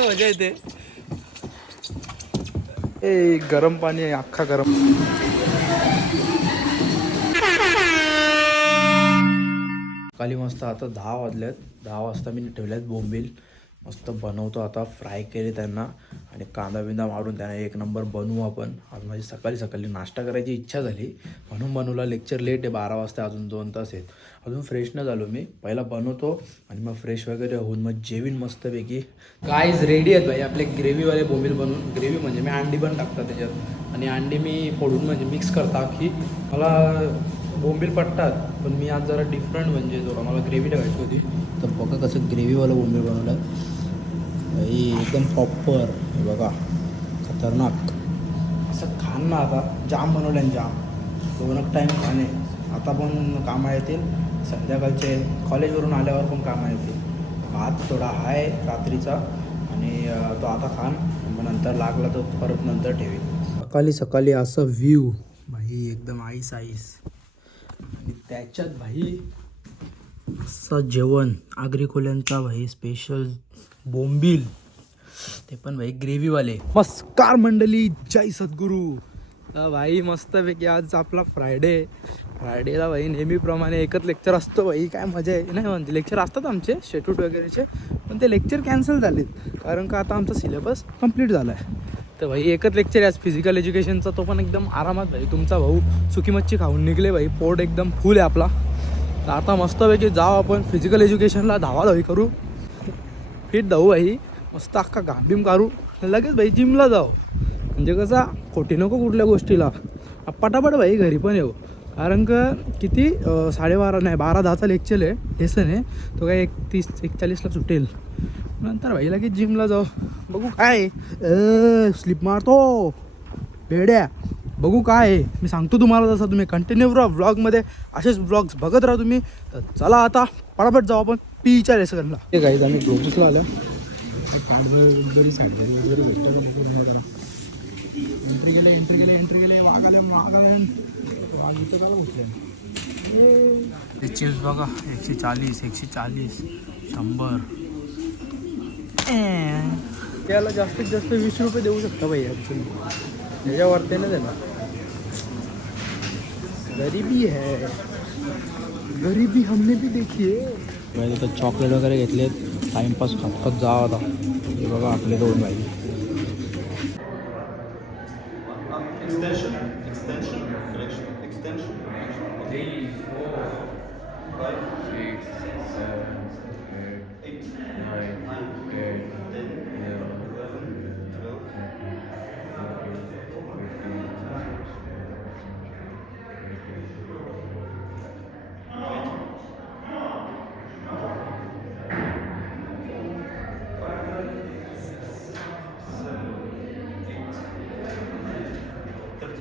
मजा येते. ए गरम पाणी आहे अख्खा गरम. सकाळी मस्त आता 10 वाजल्यात. 10 वाजता मी ठेवल्यात बोंबील. मस्त बनवतो आता. फ्राय केले त्यांना आणि कांदा बिंदा मारून त्यांना एक नंबर बनवू आपण. आज माझी सकाळी नाश्ता करायची इच्छा झाली म्हणून बनवला. लेक्चर लेट आहे 12 वाजता, अजून 2 तास आहेत. अजून फ्रेश न झालो मी. पहिला बनवतो आणि मग फ्रेश वगैरे होऊन मग जेवीन मस्तपैकी. गाईज रेडी आहेत भाई आपले ग्रेव्हीवाले बोंबील बनवून. ग्रेव्ही म्हणजे मी अंडी पण टाकतात त्याच्यात आणि अंडी मी फोडून म्हणजे मिक्स करता की मला बोंबील पडतात. पण मी आज जरा डिफरंट म्हणजे जो मला ग्रेव्ही टाकायची होती. तर बघा कसं ग्रेव्हीवालं बोंबील बनवलं भाई एकदम प्रॉपर. बघा खतरनाक असं खान ना. आता जाम बनवलं जाम. 2 टाईम खाणे. आता पण कामं येतील संध्याकाळचे. कॉलेजवरून आल्यावर पण कामं येतील. भात थोडा आहे रात्रीचा आणि तो आता खान. मग नंतर लागला तो परत नंतर ठेवेल. सकाळी असं व्ह्यू भाई एकदम आईस आणि त्याच्यात भाई असं जेवण आगरी खोल्यांचा भाई स्पेशल बोंबील, ते पण भाई ग्रेव्हीवाले. नमस्कार मंडळी, जय सद्गुरू. भाई मस्तपैकी आज आपला फ्रायडेला भाई नेहमीप्रमाणे एकच लेक्चर असतो भाई. काय मजा आहे नाही म्हणते. लेक्चर असतात आमचे शेड्यूल वगैरेचे, पण ते लेक्चर कॅन्सल झालेत कारण का आता आमचा सिलेबस कंप्लीट झाला आहे. तर भाई एकच लेक्चर आहे आज फिजिकल एज्युकेशनचा. तो पण एकदम आरामात भाई. तुमचा भाऊ सुकी मच्छी खाऊन निघले भाई. पोट एकदम फुल आहे आपला. तर आता मस्तपैकी जाऊ आपण फिजिकल एज्युकेशनला. धावाधावी करू, फिट धावू भाई. मस्त अख्खा घाम काढू लगेच भाई जिमला जाऊ. म्हणजे कसा खोटी नको कुठल्या गोष्टीला. पटापट भाई घरी पण येऊ. कारण का किती 12:30 नाही 12:10चा लेक्चर आहे लेसन आहे. तो काय 31-41ला सुटेल. नंतर भाई लगेच जिमला जाऊ. बघू काय स्लिप मारतो बेड्या. बघू काय आहे मी सांगतो तुम्हाला. तसं तुम्ही कंटिन्यू राहा व्लॉगमध्ये. असेच व्लॉग्स बघत राहा तुम्ही. तर चला आता पटापट जाऊ आपण पीच्या लेसनला. हे गाईज आम्ही ग्लोबसला आल्या. एंट्री गेले वाघ आल्या वाघ इथं काला उठले. चिप्स बघा 140 100. त्याला जास्तीत जास्त 20 रुपये देऊ शकता भाई. ॲक्च्युली त्याच्यावरती ना देणार. गरीबी है, गरीबी हमने भी देखी है. पहिले तर चॉकलेट वगैरे घेतलेत. टाइमपास खात जावं आता. हे बघा आपले 2 भाई.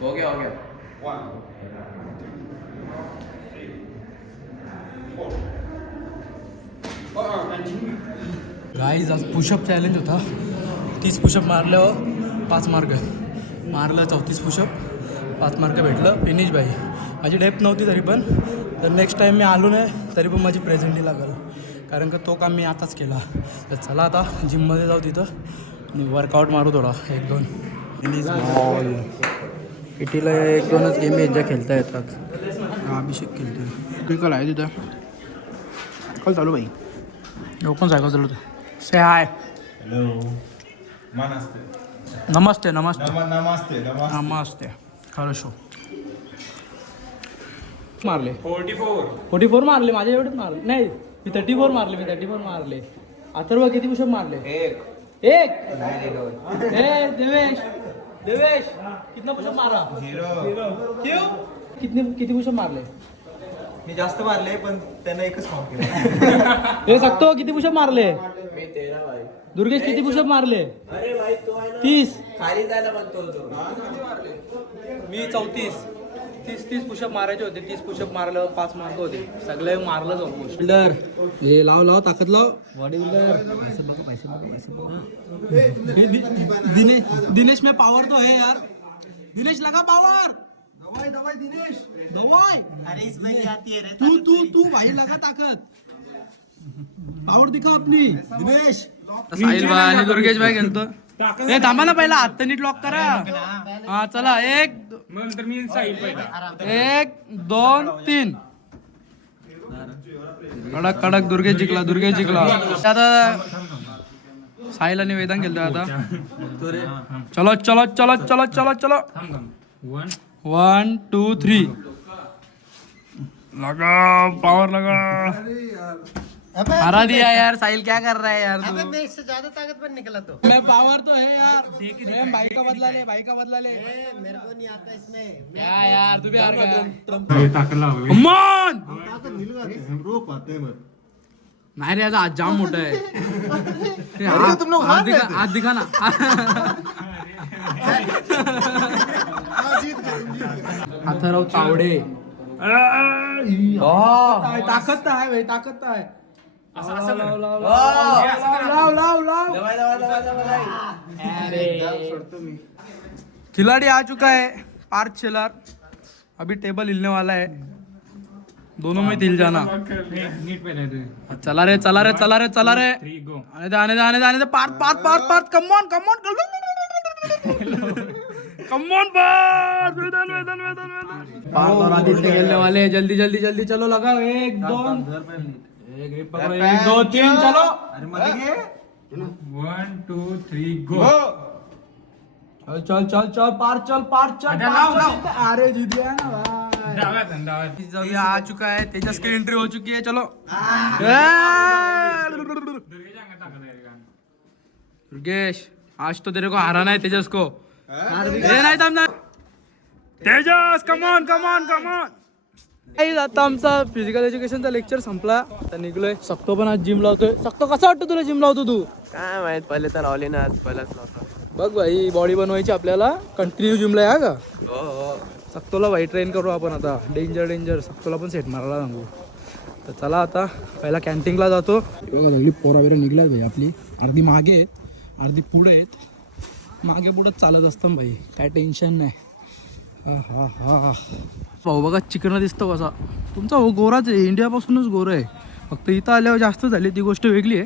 हो गया 1 2 3 गाईज आज पुशअप चॅलेंज होता. 30 पुशअप मारल्यावर 5 मार्क मारलं. 34 पुशअप 5 मार्क भेटलं. फिनिश भाई. माझी डेप्थ नव्हती तरी पण. तर नेक्स्ट टाईम मी आलो नाही तरी पण माझी प्रेझेंटी लागलं कारण का तो काम मी आताच केला. तर चला आता जिममध्ये जाऊ तिथं आणि वर्कआउट मारू थोडा 1-2. Finish ball. इटीला 1-2च गेम आहेत ज्या खेळता येतात. अभिषेक खेळतो. क्रिकल आहे तिथं. कल चालू भाई. ओपन सायकल चालवतो. से हाय. हॅलो. नमस्ते. खरं शो मारले 44 मारले. माझ्या एवढेच मारले नाही. मी 34 मारले. अथर्व किती पुशअप मारले? एक. देवेश कितना पुशअप मारा? 0. क्यों? किती पुशअप मारले? मी जास्त मारले पण त्यांना एकच फॉर्म केला. हे सांगतो किती पुशअप मारले? मी 13 भाई. दुर्गेश किती पुशअप मारले? अरे भाई तो आहे ना 30. खाली जायला बघतो तो. मी 34. 30 पुशअप मारायचे होते. 30 पुशअप मारलं 5 मार्क होते. सगळे मारलंच ऑलमोस्ट. बिल्डर हे लाव ताकद लाव. Body builder. दिनेश में पावर तो है यार. दिनेश लगा पावर. दवाई दिनेश. दवाई. अरे इसमें आती है रे. तू भाई लगा ताकद. पावर दिखा अपनी दिनेश. साहिल भाई आणि दुर्गेश भाई गेलतो. हे थांबा ना पहिला हात नीट लॉक करा. हा चला 1 1 2 3. कडक कडक दुर्गेश जिंकला. आता साहिल आणि वेदांत गेलतो आता. चलो 1 2 3. लगा पावर लगा. हरा दिया यार. साहिल क्या कर रहा है यार तू. मैं इससे ज्यादा ताकतवर निकला तो मैं पावर तो है यार. भाई का बदला ले. मेरे को नहीं आता इसमें. क्या यार तू भी हार गया. कमॉन. रोक पाते मत. नाही रे, याचा हात जाम मोठा आहे. हात दिखा ना. अथर्व तावडे. ताकद आहे भाई, ताकद आहे. खिलाड़ी आ चुका है पार्थ शेलार. अभी टेबल हिलने वाला है. दोनों में हिल जाना. चला रे. आने दे. पार्थ कमॉन पार्थ. पार्थ और आदित्य खेलने वाले हैं. जल्दी चलो. लगाओ 1 2. 1 2 3 चलो. 1 2 3 गो. चल पार्थ चल. अरे जीत गया ना भाई. आ चुका है. तेजस की एंट्री हो चुकी है. चलो दुर्गेश, आज तो तेरे को हराना है तेजस को. नाही थांबणार. तेजस कमॉन. आता आमचा फिजिकल एज्युकेशनचा लेक्चर संपला. आता निघलोय. सक्तो पण आज जिम लावतोय. सक्तो कसा वाटतं तुला जिम लावतो तू. काय माहित, पहिले तर लावले ना, आज पहिलाच नव्हता. बघ भाई, बॉडी बनवायची आपल्याला. कंटिन्यू जिमला या का. हो. सक्तोला भाई ट्रेन करू आपण आता. डेंजर सक्तोला पण सेट मारायला सांगू. तर चला आता पहिला कॅन्टीनला जातो. सगळी पोराबिरा निघल्या भाई आपली. अर्धी मागे आहेत, अर्धी पुढे आहेत. मागे पुढंच चालत असतं भाई, काय टेन्शन नाही. हा भाऊ बघा चिकन दिसतो कसा. तुमचा हो गोराच आहे, इंडियापासूनच गोरा आहे. फक्त इथं आल्यावर जास्त झाली ती गोष्ट वेगळी आहे.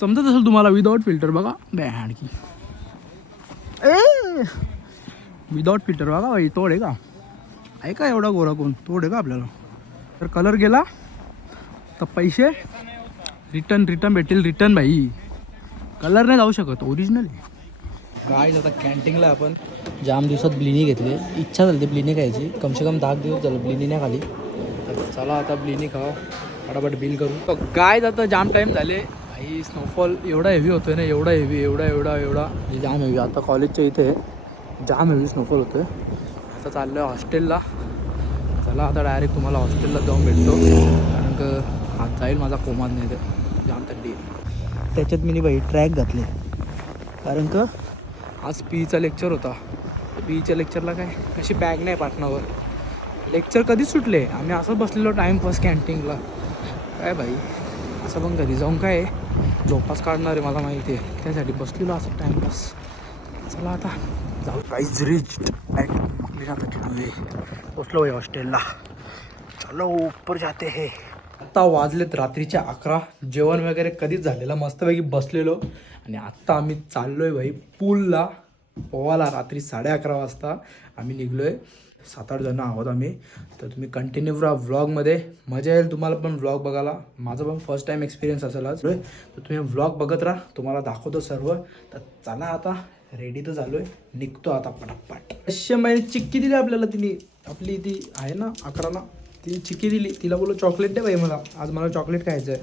समजत असेल तुम्हाला. विदाऊट फिल्टर बघा बॅड की. विदाऊट फिल्टर बघा भाई. तोड आहे का. आहे का एवढा गोरा कोण. तोड आहे का आपल्याला. तर कलर गेला तर पैसे रिटर्न भेटेल भाई. कलर नाही जाऊ शकत, ओरिजिनल आहे. काय आता कॅन्टीनला आपण जाम दिवसात ब्लिनी घेतली. इच्छा झाली ती ब्लिनी खायची. कमसे कम 10 दिवस झालं ब्लिनी नाही खाली. चला आता ब्लिनी खावा, फटाफट बिल करू. काय आता जाम टाईम झाले. आई स्नोफॉल एवढा हेवी होतोय ना, एवढा म्हणजे जाम हेवी. आता कॉलेजच्या इथे जाम हेवी स्नोफॉल होतोय. आता चाललो आहे हॉस्टेलला. चला आता डायरेक्ट तुम्हाला हॉस्टेलला जाऊन भेटतो. कारण का आज जाईल माझा कोमात नाही तर जाम थंडी. त्याच्यात मी बाई ट्रॅक घातले. कारण का आज पीईचा लेक्चर होता. पीईच्या लेक्चरला काय अशी बॅग नाही पाटणावर. लेक्चर कधीच सुटले. आम्ही असंच बसलेलो टाईमपास कॅन्टीनला. काय भाई असं पण घरी जाऊन काय झोपास काढणार आहे मला माहिती आहे. त्यासाठी बसलेलो असं टाईमपास. चला आता जाऊ. गाईज रिच्ड ॲट पोचलो आहे हॉस्टेलला. चलो ऊपर जाते हे. आत्ता वाजलेत रात्रीच्या 11. जेवण वगैरे कधीच झालेलं. मस्तपैकी बसलेलो आणि आत्ता आम्ही चाललो आहे भाई पूलला पोवाला. रात्री 11:30 वाजता आम्ही निघलो आहे. 7-8 जण आहोत आम्ही. तर तुम्ही कंटिन्यू राहा व्लॉगमध्ये. मजा येईल तुम्हाला पण व्लॉग बघायला. माझा पण फर्स्ट टाईम एक्सपिरियन्स असेल आज. तर तुम्ही व्लॉग बघत राहा, तुम्हाला दाखवतो सर्व. तर चला आता रेडी तर झालो आहे, निघतो आता पटापट. 500 महिने चिक्की दिली आपल्याला तिने. आपली ती आहे ना 11ला, तिने चिक्की दिली. तिला बोललो चॉकलेट दे बाई मला, आज मला चॉकलेट खायचं आहे.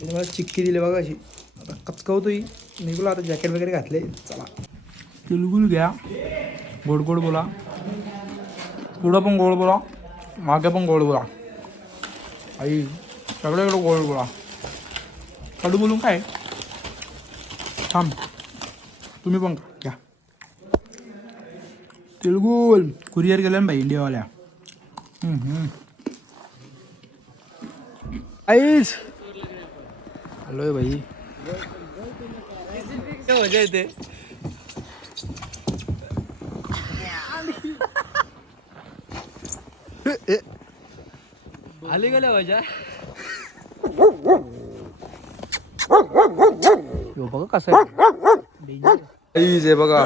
तिने मला चिक्की दिली बघा अशी. आता कचकवतो ही. निघलो आता, जॅकेट वगैरे घातले. चला तिलगुल घ्या, गोड गोड बोला. पुढं पण गोड बोला, मागे पण गोड बोला. आई सगळ्याकडं गोड बोला. कडू बोलून काय थांब. तुम्ही पण घ्या. तिळगुळ कुरिअर गेलं ना भाई इंडियावाल्या. आईस हॅलो भाई. मजा येते. आली गेल्या मजा. यो बघा कसं आहे बघा.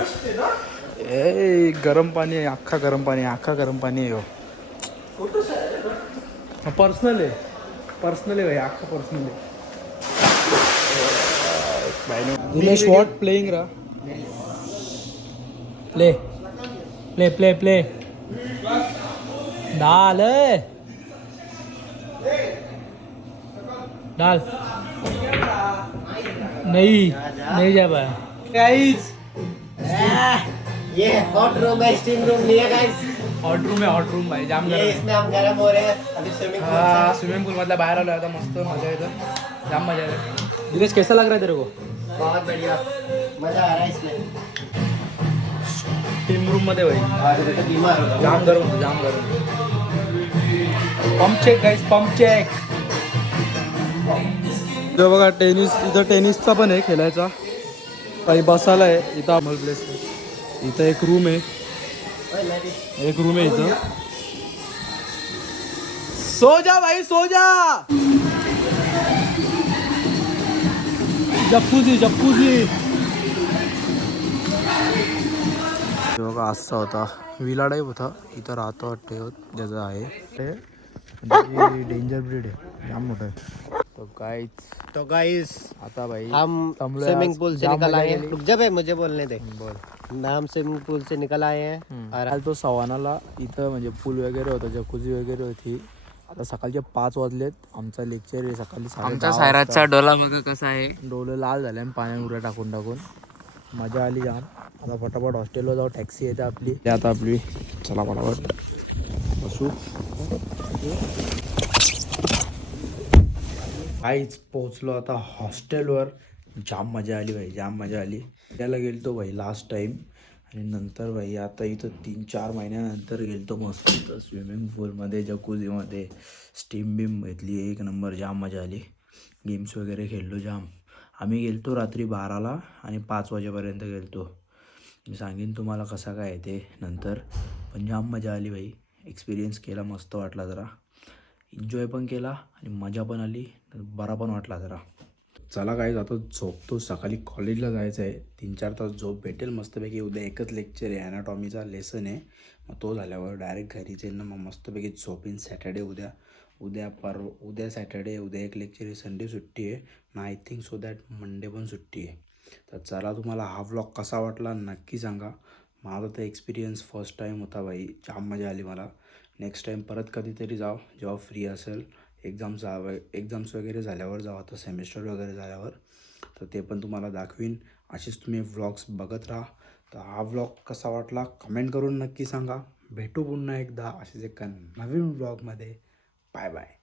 ए गरम पाणी आहे, अख्खा गरम पाणी आहे, अख्खा गरम पाणी आहे. पर्सनल आहे, पर्सनल आहे भाई, अख्खा पर्सनल आहे. दिनेश वॉट प्लेइंग रा. प्ले प्ले प्ले प्ले डाल डाल. नहीं नहीं जा पाया गाइस. ये हॉट रूम है, स्टीम रूम नहीं है गाइस. हॉट रूम है, हॉट रूम भाई, जाम ये गरम. इसमें हम गर्म हो रहे हैं अभी स्विमिंग पूल हाँ से. स्विमिंग पूल मतलब बाहर आलो आता मस्त मजा येतं, जाम मजा येते. दिनेश कैसा लग रहा है तेरे को? बहुत बढ़िया, मजा आ रहा है इसमें. स्टीम रूम मध्ये भाई और मैं तो बीमार हो जाम गरम होतं, जाम गरम. Pump check guys, pump check. जो बघा टेनिस, इथं टेनिसचा पण आहे खेळायचा, काही बसायला आहे इथं. अमल प्लेस इथं एक रूम आहे, एक रूम आहे इथं. सो जा भाई सो जा. जप्पूजी जप्पूजी. बघा असा होता विला टाईप होता, इथं राहतो वाटतं ज्याचं आहे ते. डेंजर ब्रीड आहे, जाम मोठं आहे. तो गाइस आता भाई हम जमलोय स्विमिंग आज, पूल से जाम निकल मजा आए हैं. गेली. रुक जा बे, मुझे बोलने दे. बोल. हम स्विमिंग पूल से निकल आए हैं और काल तो सवानाला इथं म्हणजे पूल वगैरे होता, जकुझी वगैरे होती. आता सकाळचे 5 वाजलेत, आमचा लेक्चर आहे सकाळी 10:30 डोला बघा कसा आहे. डोळे लाल झाले आणि पाण्यात उड्या टाकून टाकून मजा आली जाम. आता फटाफट हॉस्टेलवर जाऊ, टॅक्सी येते आपली. आता आपली चला फटाफट बसू. काहीच पोहोचलो आता हॉस्टेलवर. जाम मजा आली भाई, जाम मजा आली. त्याला गेलतो भाई लास्ट टाईम, आणि नंतर भाई आता इथं 3-4 महिन्यानंतर गेलतो मस्त स्विमिंग पूलमध्ये, जकुझीमध्ये स्टीम बीम घेतली, एक नंबर, जाम मजा आली. गेम्स वगैरे खेळलो जाम. आम्ही गेलतो रात्री 12ला आणि 5 वाजेपर्यंत गेलतो. मी सांगेन तुम्हाला कसा काय आहे ते नंतर, पण जाम मजा आली भाई. एक्सपिरियन्स केला, मस्त वाटला, जरा एन्जॉय पण केला आणि मजा पण आली, बरा पण वाटला जरा. चला काय आता झोपतो, सकाळी कॉलेजला जायचं आहे. 3-4 तास झोप भेटेल मस्तपैकी. उद्या एकच लेक्चर आहे, ॲनाटॉमीचा लेसन आहे. मग तो झाल्यावर डायरेक्ट घरीच येईल ना, मग मस्तपैकी झोपेन. सॅटर्डे उद्या सॅटर्डे, उद्या एक लेक्चर आहे, संडे सुट्टी आहे ना. I think so that Monday पण सुट्टी आहे. तर चला, तुम्हाला हा व्लॉग कसा वाटला नक्की सांगा. माझा तर एक्सपिरियन्स फर्स्ट टाईम होता भाई, जाम मजा आली मला. नेक्स्ट टाईम परत कधीतरी जाऊ जेव्हा फ्री असेल, एक्झाम्स वगैरे झाल्यावर जाऊ, आता सेमिस्टर वगैरे झाल्यावर, तर ते पण तुम्हाला दाखवीन. असेच तुम्ही व्लॉग्स बघत राहा. तर हा व्लॉग कसा वाटला कमेंट करून नक्की सांगा. भेटू पुन्हा एकदा असेच एका नवीन व्लॉगमध्ये. Bye bye.